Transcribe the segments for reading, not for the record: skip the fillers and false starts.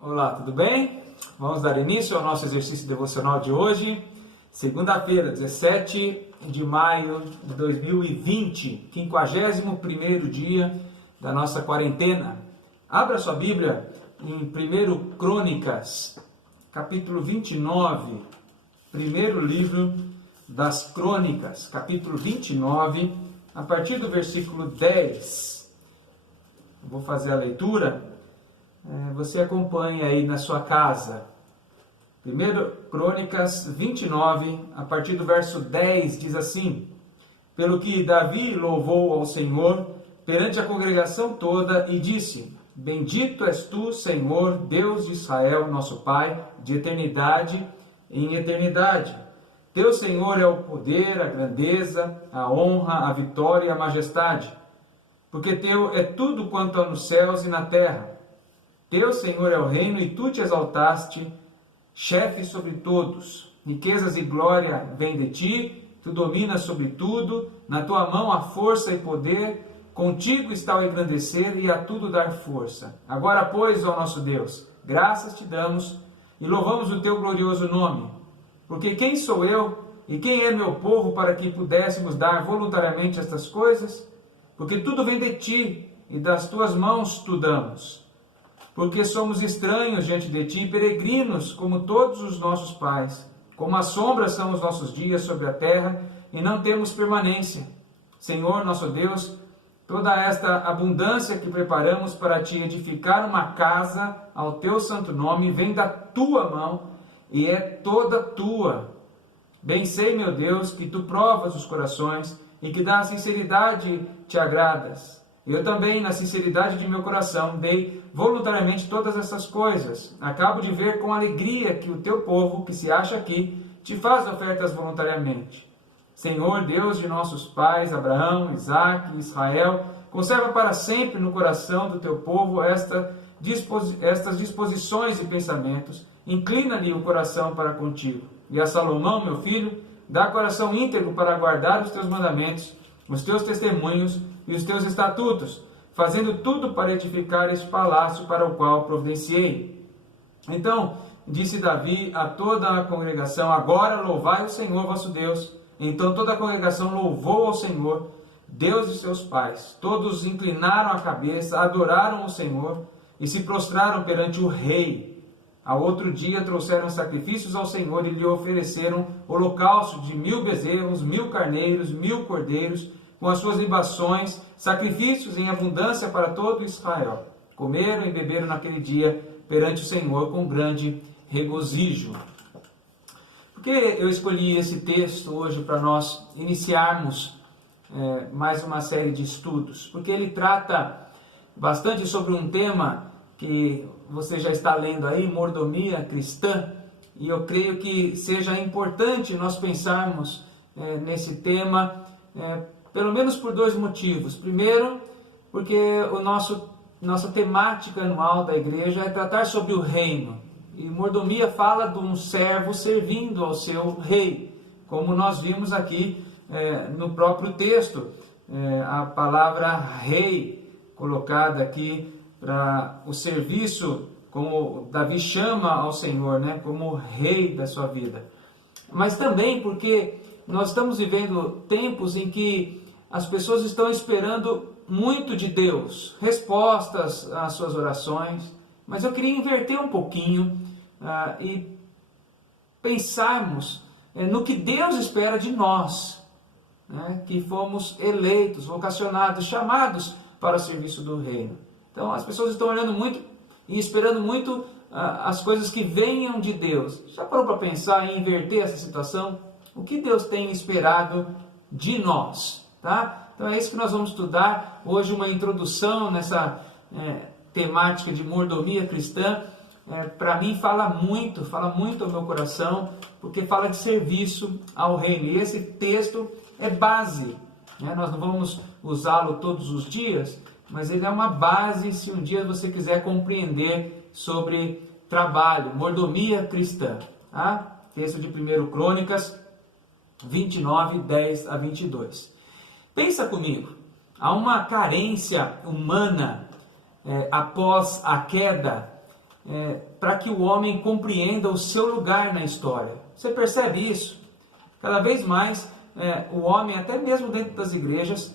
Olá, tudo bem? Vamos dar início ao nosso exercício devocional de hoje, segunda-feira, 17 de maio de 2020, 51º dia da nossa quarentena. Abra sua Bíblia em 1 Crônicas, capítulo 29, primeiro livro das Crônicas, capítulo 29, a partir do versículo 10. Eu vou fazer a leitura. Você acompanha aí na sua casa. 1 Crônicas 29, a partir do verso 10, diz assim: Pelo que Davi louvou ao Senhor perante a congregação toda e disse: Bendito és tu, Senhor, Deus de Israel, nosso Pai, de eternidade em eternidade. Teu, Senhor, é o poder, a grandeza, a honra, a vitória e a majestade. Porque teu é tudo quanto há nos céus e na terra. Teu, Senhor, é o reino, e tu te exaltaste, chefe sobre todos. Riquezas e glória vêm de ti, tu dominas sobre tudo, na tua mão há força e poder, contigo está o engrandecer e a tudo dar força. Agora, pois, ó nosso Deus, graças te damos e louvamos o teu glorioso nome. Porque quem sou eu e quem é meu povo para que pudéssemos dar voluntariamente estas coisas? Porque tudo vem de ti e das tuas mãos tu damos. Porque somos estranhos diante de ti, peregrinos, como todos os nossos pais. Como a sombra são os nossos dias sobre a terra, e não temos permanência. Senhor, nosso Deus, toda esta abundância que preparamos para te edificar uma casa ao teu santo nome, vem da tua mão, e é toda tua. Bem sei, meu Deus, que tu provas os corações, e que da sinceridade te agradas. Eu também, na sinceridade de meu coração, dei voluntariamente todas essas coisas. Acabo de ver com alegria que o teu povo, que se acha aqui, te faz ofertas voluntariamente. Senhor, Deus de nossos pais, Abraão, Isaque e Israel, conserva para sempre no coração do teu povo estas disposições e pensamentos. Inclina-lhe o coração para contigo. E a Salomão, meu filho, dá coração íntegro para guardar os teus mandamentos, os teus testemunhos e os teus estatutos, fazendo tudo para edificar este palácio para o qual providenciei. Então disse Davi a toda a congregação: Agora louvai o Senhor vosso Deus. Então toda a congregação louvou ao Senhor, Deus de seus pais. Todos inclinaram a cabeça, adoraram o Senhor e se prostraram perante o rei. Ao outro dia trouxeram sacrifícios ao Senhor e lhe ofereceram holocausto de 1000 bezerros, 1000 carneiros, 1000 cordeiros, com as suas libações, sacrifícios em abundância para todo Israel. Comeram e beberam naquele dia perante o Senhor com grande regozijo. Por que eu escolhi esse texto hoje para nós iniciarmos mais uma série de estudos? Porque ele trata bastante sobre um tema que você já está lendo aí, mordomia cristã, e eu creio que seja importante nós pensarmos nesse tema, pelo menos por dois motivos. Primeiro, porque nossa temática anual da igreja é tratar sobre o reino. E mordomia fala de um servo servindo ao seu rei. Como nós vimos aqui no próprio texto, a palavra rei colocada aqui para o serviço, como Davi chama ao Senhor, como rei da sua vida. Mas também porque nós estamos vivendo tempos em que as pessoas estão esperando muito de Deus, respostas às suas orações, mas eu queria inverter um pouquinho e pensarmos no que Deus espera de nós, que fomos eleitos, vocacionados, chamados para o serviço do reino. Então as pessoas estão olhando muito e esperando muito as coisas que venham de Deus. Já parou para pensar em inverter essa situação? O que Deus tem esperado de nós? Tá? Então é isso que nós vamos estudar hoje, uma introdução nessa temática de mordomia cristã. Para mim fala muito ao meu coração, porque fala de serviço ao reino. E esse texto é base, nós não vamos usá-lo todos os dias, mas ele é uma base se um dia você quiser compreender sobre trabalho, mordomia cristã. Tá? Texto de 1 Crônicas 29, 10 a 22. Pensa comigo, há uma carência humana após a queda para que o homem compreenda o seu lugar na história. Você percebe isso? Cada vez mais o homem, até mesmo dentro das igrejas,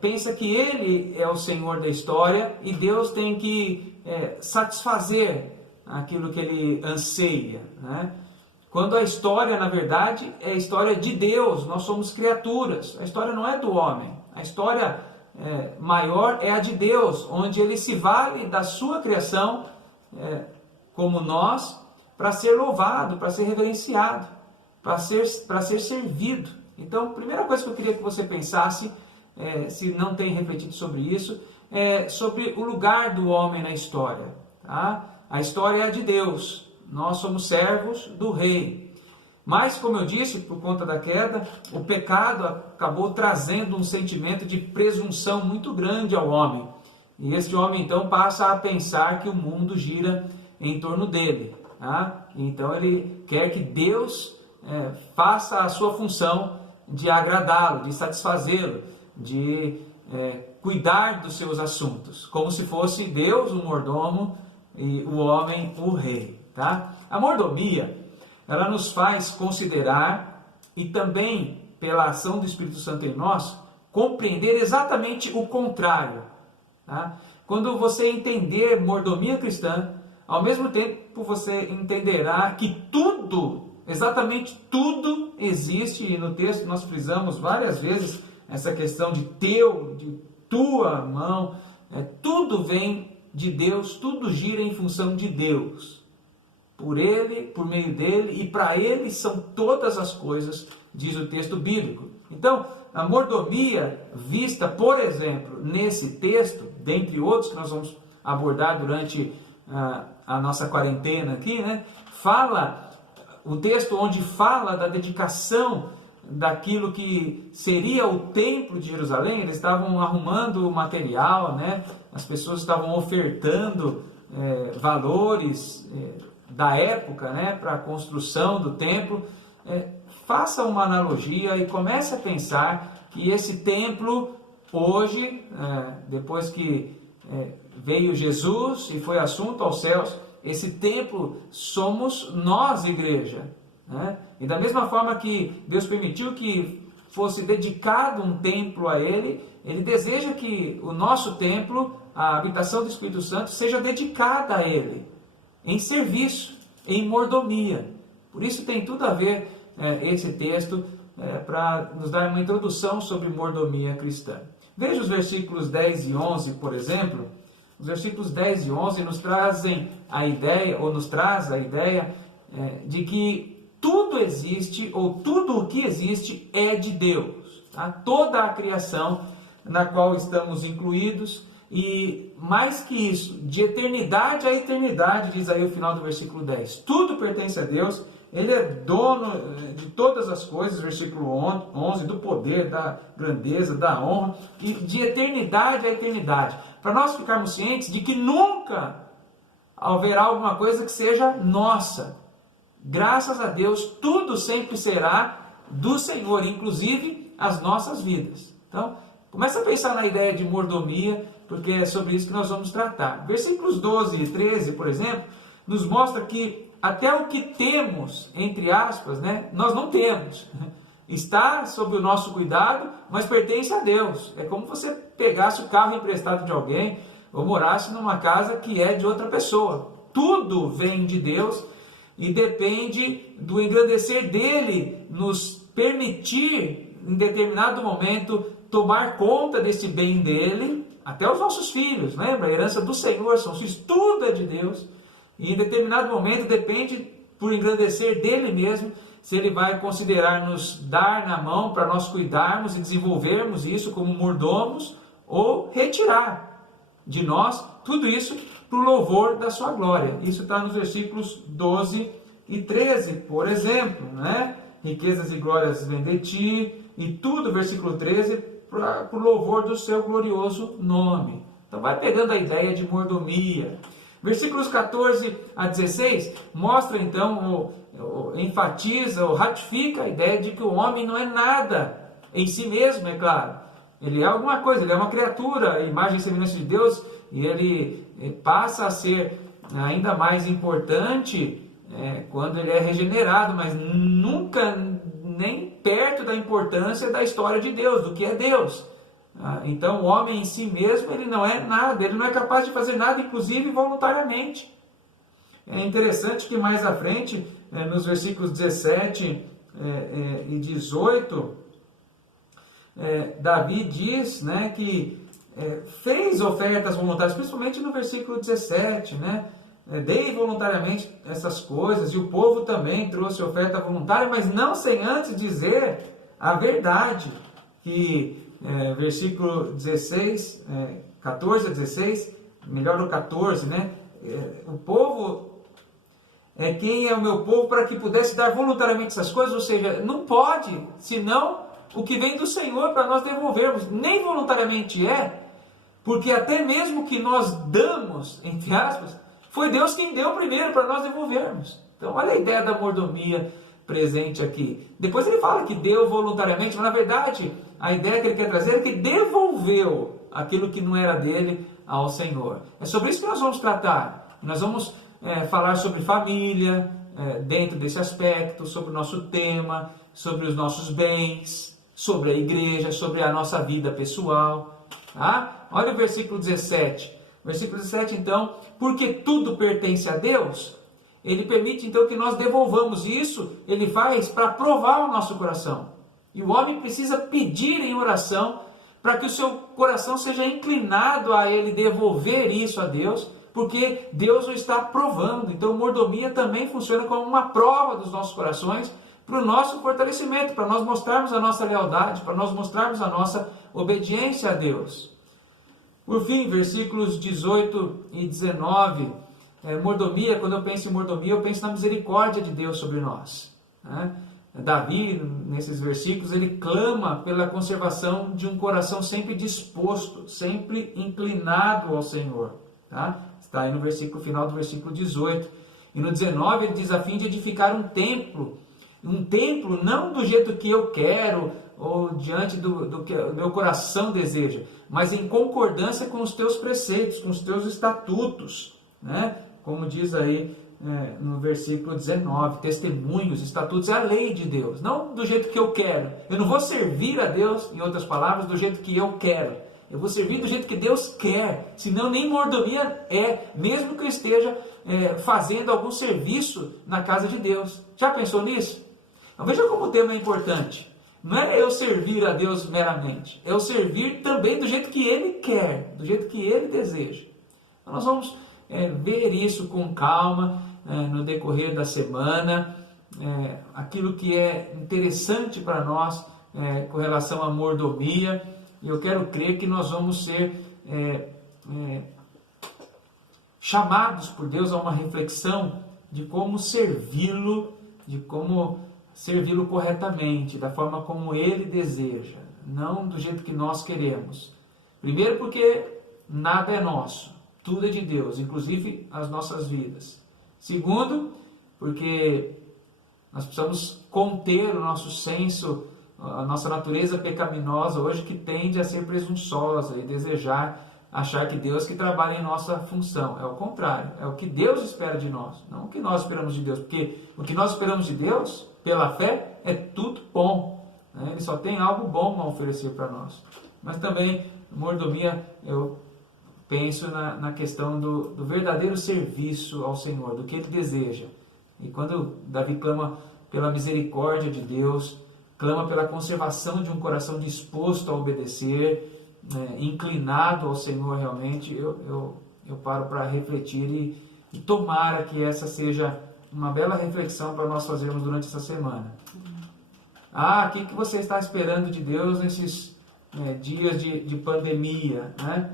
pensa que ele é o Senhor da história e Deus tem que satisfazer aquilo que ele anseia, né? Quando a história, na verdade, é a história de Deus, nós somos criaturas, a história não é do homem, a história maior é a de Deus, onde ele se vale da sua criação, como nós, para ser louvado, para ser reverenciado, para ser servido. Então, a primeira coisa que eu queria que você pensasse, se não tem refletido sobre isso, é sobre o lugar do homem na história. Tá? A história é de Deus, nós somos servos do rei. Mas, como eu disse, por conta da queda, o pecado acabou trazendo um sentimento de presunção muito grande ao homem. E este homem, então, passa a pensar que o mundo gira em torno dele. Tá? Então, ele quer que Deus faça a sua função de agradá-lo, de satisfazê-lo, de cuidar dos seus assuntos, como se fosse Deus o mordomo e o homem o rei. Tá? A mordomia, ela nos faz considerar e também, pela ação do Espírito Santo em nós, compreender exatamente o contrário. Tá? Quando você entender mordomia cristã, ao mesmo tempo você entenderá que tudo, exatamente tudo existe, e no texto nós frisamos várias vezes essa questão de tua mão, tudo vem de Deus, tudo gira em função de Deus. Por Ele, por meio dEle e para Ele são todas as coisas, diz o texto bíblico. Então, a mordomia vista, por exemplo, nesse texto, dentre outros que nós vamos abordar durante a nossa quarentena aqui, né? O texto onde fala da dedicação daquilo que seria o templo de Jerusalém, eles estavam arrumando o material, né? As pessoas estavam ofertando valores da época, né? Para a construção do templo. Faça uma analogia e comece a pensar que esse templo hoje, depois que veio Jesus e foi assunto aos céus, esse templo somos nós, igreja. Né? E da mesma forma que Deus permitiu que fosse dedicado um templo a Ele, Ele deseja que o nosso templo, a habitação do Espírito Santo, seja dedicada a Ele, em serviço, em mordomia. Por isso tem tudo a ver esse texto para nos dar uma introdução sobre mordomia cristã. Veja os versículos 10 e 11, por exemplo. Os versículos 10 e 11 nos trazem a ideia, ou nos traz a ideia de que tudo existe, ou tudo o que existe é de Deus. Tá? Toda a criação na qual estamos incluídos, e mais que isso, de eternidade a eternidade, diz aí o final do versículo 10. Tudo pertence a Deus, Ele é dono de todas as coisas, versículo 11, do poder, da grandeza, da honra, e de eternidade a eternidade. Para nós ficarmos cientes de que nunca haverá alguma coisa que seja nossa. Graças a Deus, tudo sempre será do Senhor, inclusive as nossas vidas. Então, começa a pensar na ideia de mordomia, porque é sobre isso que nós vamos tratar. Versículos 12 e 13, por exemplo, nos mostra que até o que temos, entre aspas, né, nós não temos. Está sob o nosso cuidado, mas pertence a Deus. É como você pegasse o carro emprestado de alguém ou morasse numa casa que é de outra pessoa. Tudo vem de Deus e depende do engrandecer dele nos permitir, em determinado momento, tomar conta desse bem dele, até os nossos filhos. Lembra? A herança do Senhor são os filhos, tudo é de Deus. E em determinado momento depende, por engrandecer dele mesmo, se ele vai considerar nos dar na mão para nós cuidarmos e desenvolvermos isso como mordomos, ou retirar de nós tudo isso para o louvor da sua glória. Isso está nos versículos 12 e 13, por exemplo, né? Riquezas e glórias vêm de ti, e tudo, versículo 13, para o louvor do seu glorioso nome. Então vai pegando a ideia de mordomia. Versículos 14 a 16 mostra então, enfatiza ou ratifica a ideia de que o homem não é nada em si mesmo, é claro. Ele é alguma coisa, ele é uma criatura, imagem e semelhança de Deus, e ele passa a ser ainda mais importante quando ele é regenerado, mas nunca nem perto da importância da história de Deus, do que é Deus. Então o homem em si mesmo, ele não é nada, ele não é capaz de fazer nada, inclusive voluntariamente. É interessante que mais à frente, nos versículos 17 e 18, Davi diz, né, que fez ofertas voluntárias, principalmente no versículo 17, né? Dei voluntariamente essas coisas, e o povo também trouxe oferta voluntária, mas não sem antes dizer a verdade, que versículo 16, 14 a 16, melhor o 14, né? O povo quem é o meu povo para que pudesse dar voluntariamente essas coisas, ou seja, não pode, senão o que vem do Senhor para nós devolvermos, nem voluntariamente porque até mesmo que nós damos, entre aspas, foi Deus quem deu primeiro para nós devolvermos. Então olha a ideia da mordomia presente aqui. Depois ele fala que deu voluntariamente, mas na verdade a ideia que ele quer trazer é que devolveu aquilo que não era dele ao Senhor. É sobre isso que nós vamos tratar. Nós vamos falar sobre família, dentro desse aspecto, sobre o nosso tema, sobre os nossos bens, sobre a igreja, sobre a nossa vida pessoal. Tá? Olha o versículo 17. Versículo 17, então, porque tudo pertence a Deus, ele permite então que nós devolvamos isso, ele faz para provar o nosso coração. E o homem precisa pedir em oração para que o seu coração seja inclinado a ele devolver isso a Deus, porque Deus o está provando. Então, mordomia também funciona como uma prova dos nossos corações para o nosso fortalecimento, para nós mostrarmos a nossa lealdade, para nós mostrarmos a nossa obediência a Deus. Por fim, versículos 18 e 19, mordomia, quando eu penso em mordomia, eu penso na misericórdia de Deus sobre nós. Né? Davi, nesses versículos, ele clama pela conservação de um coração sempre disposto, sempre inclinado ao Senhor. Tá? Está aí no versículo final do versículo 18. E no 19 ele diz a fim de edificar um templo não do jeito que eu quero, ou diante do que o meu coração deseja, mas em concordância com os teus preceitos, com os teus estatutos, né? Como diz aí no versículo 19, testemunhos, estatutos, é a lei de Deus, não do jeito que eu quero. Eu não vou servir a Deus, em outras palavras, do jeito que eu quero. Eu vou servir do jeito que Deus quer, senão nem mordomia mesmo que eu esteja fazendo algum serviço na casa de Deus. Já pensou nisso? Então, veja como o tema é importante. Não é eu servir a Deus meramente, é eu servir também do jeito que Ele quer, do jeito que Ele deseja. Então, nós vamos ver isso com calma no decorrer da semana, aquilo que é interessante para nós com relação à mordomia, e eu quero crer que nós vamos ser chamados por Deus a uma reflexão de como servi-lo, corretamente, da forma como Ele deseja, não do jeito que nós queremos. Primeiro porque nada é nosso, tudo é de Deus, inclusive as nossas vidas. Segundo, porque nós precisamos conter o nosso senso, a nossa natureza pecaminosa hoje, que tende a ser presunçosa e achar que Deus que trabalha em nossa função. É o contrário, é o que Deus espera de nós, não o que nós esperamos de Deus, porque o que nós esperamos de Deus, pela fé, é tudo bom, né? Ele só tem algo bom a oferecer para nós. Mas também, mordomia, eu penso na questão do verdadeiro serviço ao Senhor, do que Ele deseja. E quando Davi clama pela misericórdia de Deus, clama pela conservação de um coração disposto a obedecer, inclinado ao Senhor realmente, eu paro para refletir e tomara que essa seja uma bela reflexão para nós fazermos durante essa semana. O que você está esperando de Deus nesses dias de pandemia, né?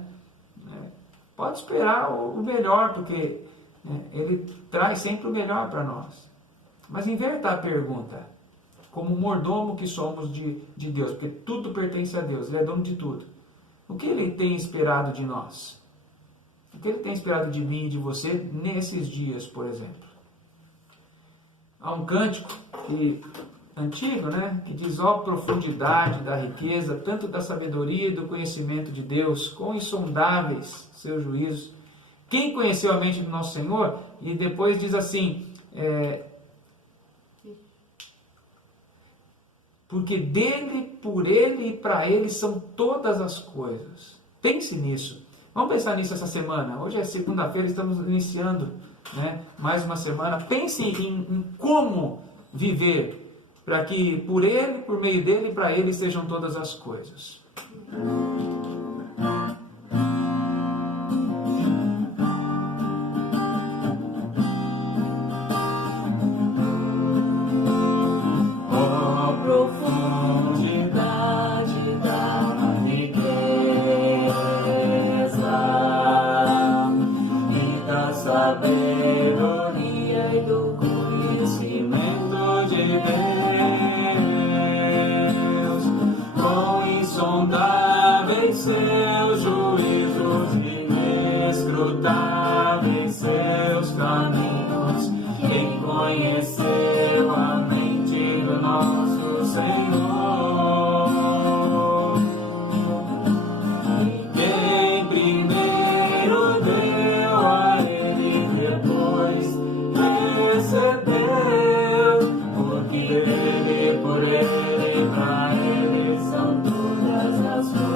Pode esperar o melhor, porque Ele traz sempre o melhor para nós. Mas inverta a pergunta, como mordomo que somos de Deus, porque tudo pertence a Deus, Ele é dono de tudo. O que Ele tem esperado de nós? O que Ele tem esperado de mim e de você nesses dias, por exemplo? Há um cântico antigo, né, que diz: ó profundidade da riqueza, tanto da sabedoria e do conhecimento de Deus, quão insondáveis seus juízos Quem conheceu a mente do nosso Senhor? E depois diz assim, porque dele, por ele e para ele são todas as coisas. Pense nisso. Vamos pensar nisso essa semana. Hoje é segunda-feira, estamos iniciando, né, mais uma semana. Pense em como viver para que por ele, por meio dele e para ele sejam todas as coisas. Seus juízos inescrutáveis, seus caminhos. Quem conheceu a mente do nosso Senhor? Quem primeiro deu a Ele, depois recebeu, porque dele, por Ele e para Ele são todas as coisas.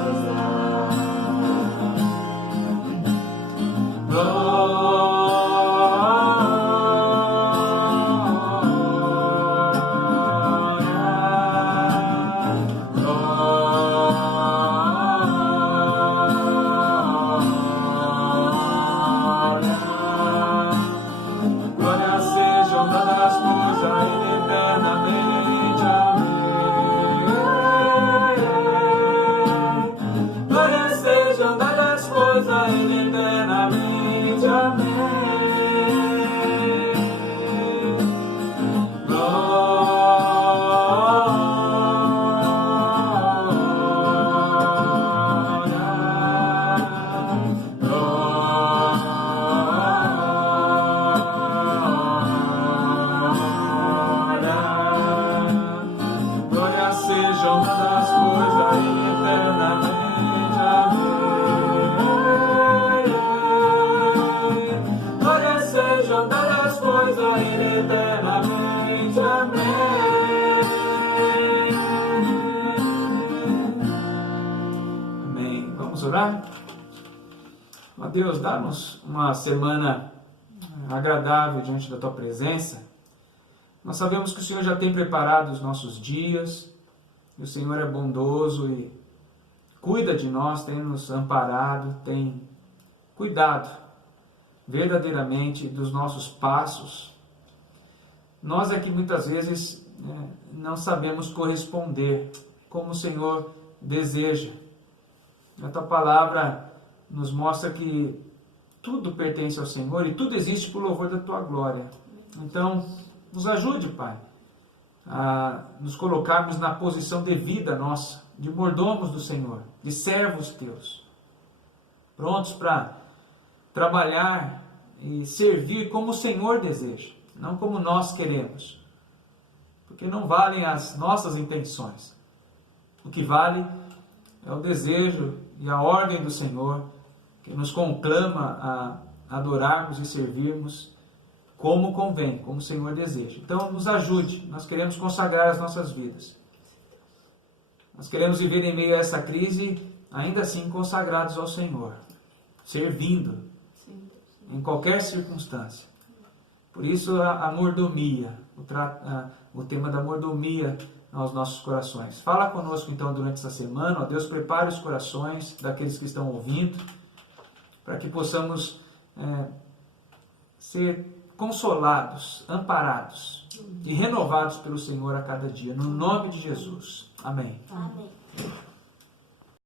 Amém. Vamos orar? Ó Deus, dá-nos uma semana agradável diante da Tua presença. Nós sabemos que o Senhor já tem preparado os nossos dias, e o Senhor é bondoso e cuida de nós, tem nos amparado, tem cuidado verdadeiramente dos nossos passos. Nós é que muitas vezes não sabemos corresponder como o Senhor deseja. A Tua palavra nos mostra que tudo pertence ao Senhor e tudo existe por louvor da Tua glória. Então, nos ajude, Pai, a nos colocarmos na posição devida nossa, de mordomos do Senhor, de servos Teus, prontos para trabalhar e servir como o Senhor deseja, não como nós queremos, porque não valem as nossas intenções. O que vale é o desejo e a ordem do Senhor, que nos conclama a adorarmos e servirmos como convém, como o Senhor deseja. Então, nos ajude, nós queremos consagrar as nossas vidas. Nós queremos viver em meio a essa crise, ainda assim consagrados ao Senhor, servindo em qualquer circunstância. Por isso a mordomia, o tema da mordomia aos nossos corações. Fala conosco então durante essa semana, ó Deus, prepare os corações daqueles que estão ouvindo, para que possamos ser consolados, amparados e renovados pelo Senhor a cada dia. No nome de Jesus. Amém. Amém.